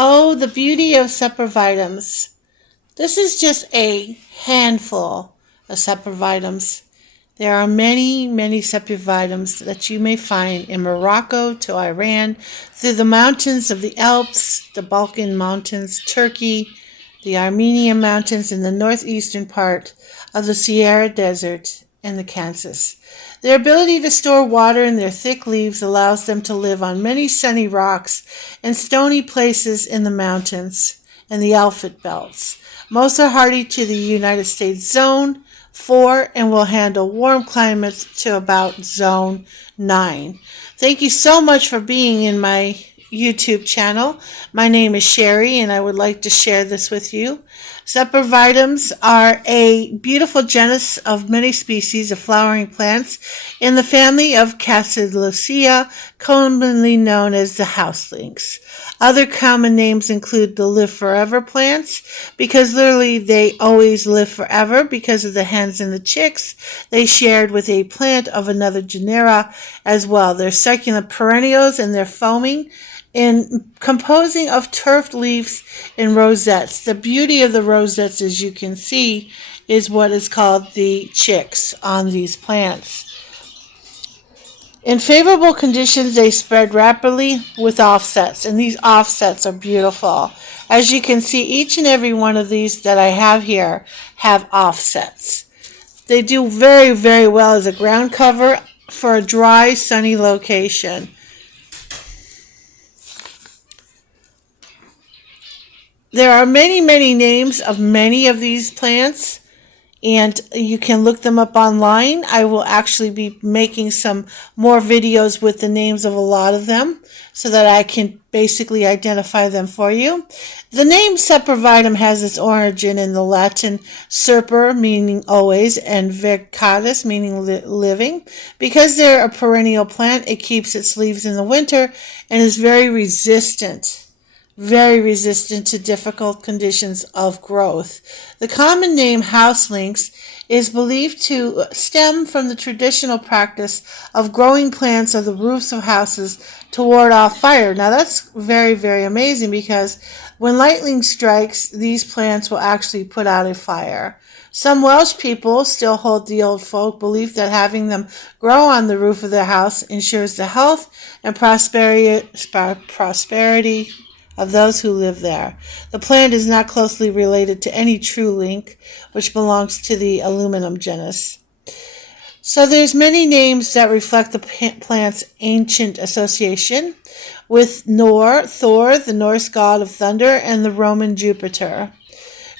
Oh, the beauty of Sempervivums. This is just a handful of Sempervivums. There are many, many Sempervivums that you may find in Morocco to Iran, through the mountains of the Alps, the Balkan Mountains, Turkey, the Armenian Mountains, in the northeastern part of the Sahara Desert, and the Kansas. Their ability to store water in their thick leaves allows them to live on many sunny rocks and stony places in the mountains and the Alpid belts. Most are hardy to the United States Zone 4 and will handle warm climates to about Zone 9. Thank you so much for being in my YouTube channel. My name is Sherry and I would like to share this with you. Sempervivums are a beautiful genus of many species of flowering plants in the family of Cassidacea, commonly known as the house lynx. Other common names include the live forever plants, because literally they always live forever because of the hens and the chicks they shared with a plant of another genera as well. They're succulent perennials and they're foaming and composing of turfed leaves in rosettes. The beauty of the rosettes, as you can see, is what is called the chicks on these plants. In favorable conditions, they spread rapidly with offsets, and these offsets are beautiful. As you can see, each and every one of these that I have here have offsets. They do very, very well as a ground cover for a dry, sunny location. There are many, many names of many of these plants, and you can look them up online. I will actually be making some more videos with the names of a lot of them so that I can basically identify them for you. The name Sempervivum has its origin in the Latin serper, meaning always, and vercatus, meaning living. Because they're a perennial plant, it keeps its leaves in the winter and is very resistant to difficult conditions of growth. The common name house lynx is believed to stem from the traditional practice of growing plants on the roofs of houses to ward off fire. Now that's very, very amazing, because when lightning strikes, these plants will actually put out a fire. Some Welsh people still hold the old folk belief that having them grow on the roof of their house ensures the health and prosperity of those who live there. The plant is not closely related to any true link, which belongs to the aluminum genus. So there's many names that reflect the plant's ancient association with Thor, the Norse god of thunder, and the Roman Jupiter.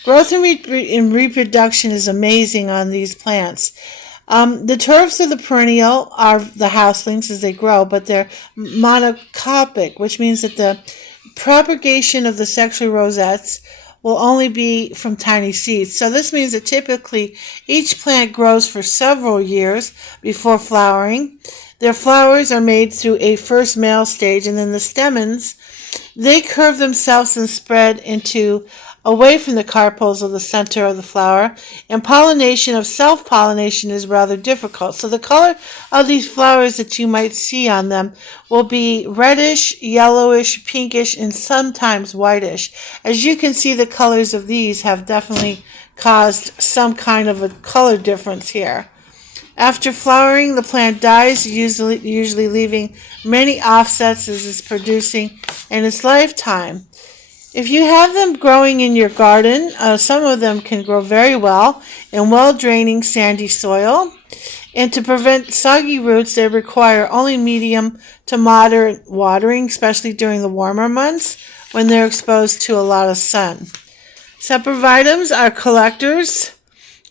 Growth and reproduction is amazing on these plants. The turfs of the perennial are the house lynx as they grow, but they're monocopic, which means that the propagation of the sexual rosettes will only be from tiny seeds. So this means that typically each plant grows for several years before flowering. Their flowers are made through a first male stage, and then the stamens, they curve themselves and spread away from the carpels of the center of the flower, and pollination of self-pollination is rather difficult. So the color of these flowers that you might see on them will be reddish, yellowish, pinkish, and sometimes whitish. As you can see, the colors of these have definitely caused some kind of a color difference here. After flowering, the plant dies, usually leaving many offsets as it's producing in its lifetime. If you have them growing in your garden, some of them can grow very well in well-draining sandy soil. And to prevent soggy roots, they require only medium to moderate watering, especially during the warmer months when they're exposed to a lot of sun. Sempervivums are collectors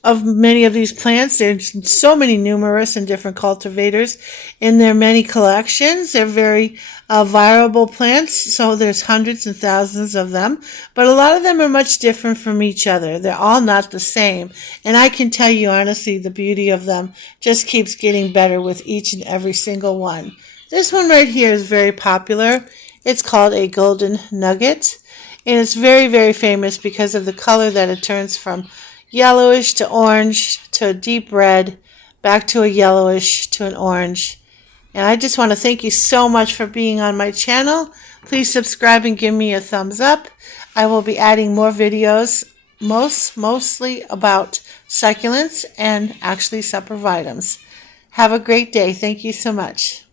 of many of these plants. There's so many numerous and different cultivators in their many collections. They're very viable plants, so there's hundreds and thousands of them, but a lot of them are much different from each other. They're all not the same, and I can tell you honestly, the beauty of them just keeps getting better with each and every single one. This one right here is very popular. It's called a golden nugget, and it's very, very famous because of the color that it turns from yellowish to orange to a deep red, back to a yellowish to an orange, And I just want to thank you so much for being on my channel. Please subscribe and give me a thumbs up. I will be adding more videos, mostly about succulents and actually Sempervivums. Have a great day. Thank you so much.